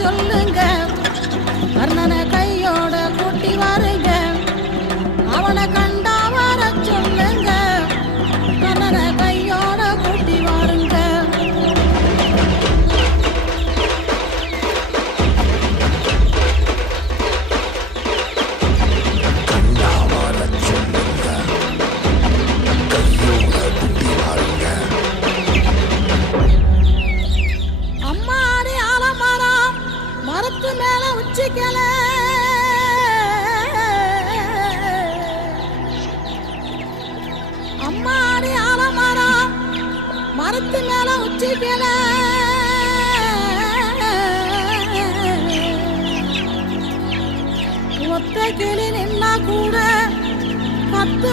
சொல்லுங்க, கர்ணனை கையோட கூட்டி வாருங்க, அவனை கண்டா வர சொல்லுங்க, கர்ணனை கையோட கூட்டி வாருங்க. அம்மாடி ஆலமரம் மரத்து மேல உச்சிக்கல, அம்மாடி ஆலமரம் மரத்து மேல உச்சிக்கல, ஒத்த கிளி நின்னா கூட கத்து